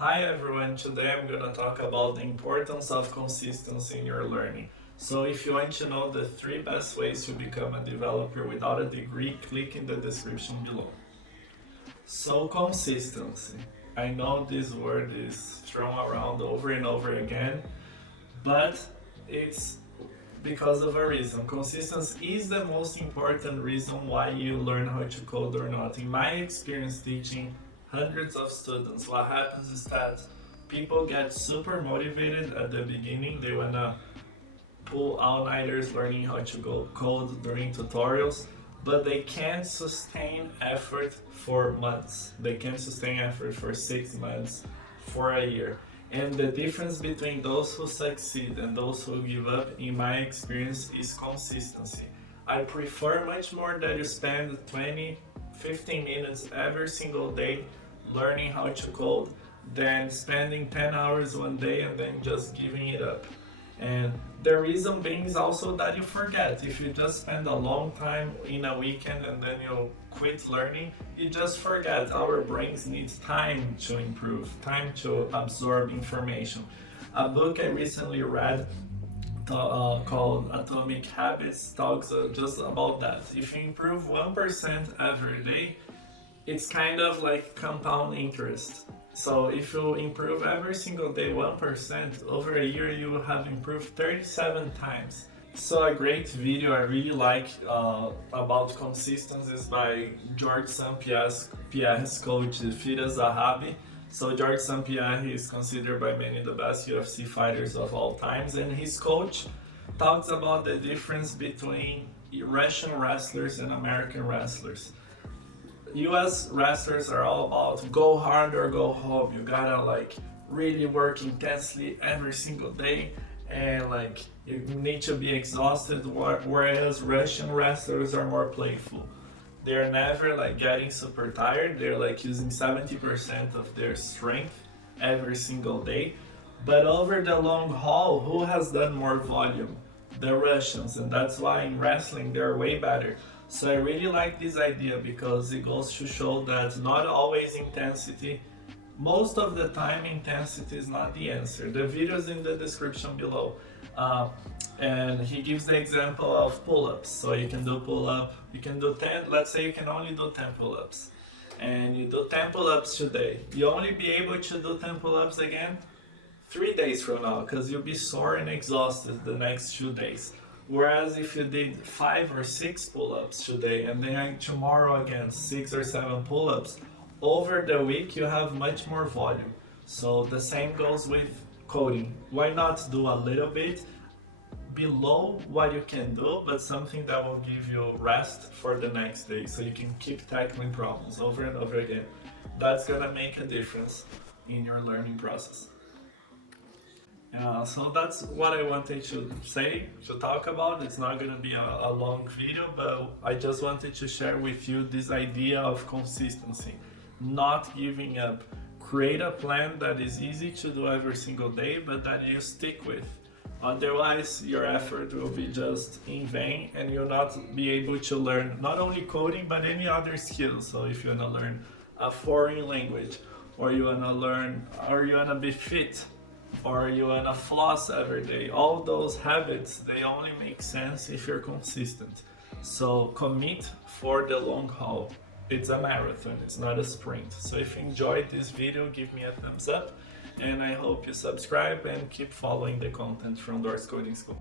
Hi everyone, today I'm going to talk about the importance of consistency in your learning. So if you want to know the 3 best ways to become a developer without a degree, click in the description below. So consistency. I know this word is thrown around over and over again, but it's because of a reason. Consistency is the most important reason why you learn how to code or not. In my experience teaching hundreds of students, what happens is that people get super motivated at the beginning. They wanna pull all-nighters learning how to go code during tutorials, but they can't sustain effort for months. They can't sustain effort for 6 months, for a year. And the difference between those who succeed and those who give up, in my experience, is consistency. I prefer much more that you spend 20, 15 minutes every single day learning how to code than spending 10 hours one day and then just giving it up. And the reason being is also that you forget. If you just spend a long time in a weekend and then you quit learning, you just forget. Our brains need time to improve, time to absorb information. A book I recently read called Atomic Habits talks just about that. If you improve 1% every day, it's kind of like compound interest. So if you improve every single day 1%, over a year you will have improved 37 times. So a great video I really like about consistency is by George St. Pierre's coach, Firas Zahabi. So George St. Pierre is considered by many the best UFC fighters of all times, and his coach talks about the difference between Russian wrestlers and American wrestlers. US wrestlers are all about go hard or go home. You gotta really work intensely every single day and you need to be exhausted, whereas Russian wrestlers are more playful. They're never getting super tired. They're using 70% of their strength every single day. But over the long haul, who has done more volume? The Russians, and that's why in wrestling they're way better. So I really like this idea because it goes to show that not always intensity, most of the time intensity is not the answer. The video is in the description below. And he gives the example of pull-ups. So you can do pull-up, you can do 10, let's say you can only do 10 pull-ups. And you do 10 pull-ups today. You only be able to do 10 pull-ups again 3 days from now because you'll be sore and exhausted the next 2 days. Whereas if you did 5 or 6 pull-ups today and then tomorrow again 6 or 7 pull-ups, over the week you have much more volume. So the same goes with coding. Why not do a little bit below what you can do, but something that will give you rest for the next day so you can keep tackling problems over and over again. That's gonna make a difference in your learning process. So that's what I wanted to say, to talk about. It's not going to be a long video, but I just wanted to share with you this idea of consistency, not giving up. Create a plan that is easy to do every single day, but that you stick with. Otherwise, your effort will be just in vain and you'll not be able to learn not only coding, but any other skills. So if you want to learn a foreign language, or you want to learn, or you want to be fit, or you wanna floss every day, all those habits, they only make sense if you're consistent. So commit for the long haul. It's a marathon, it's not a sprint. So if you enjoyed this video, give me a thumbs up, and I hope you subscribe and keep following the content from Doors Coding School.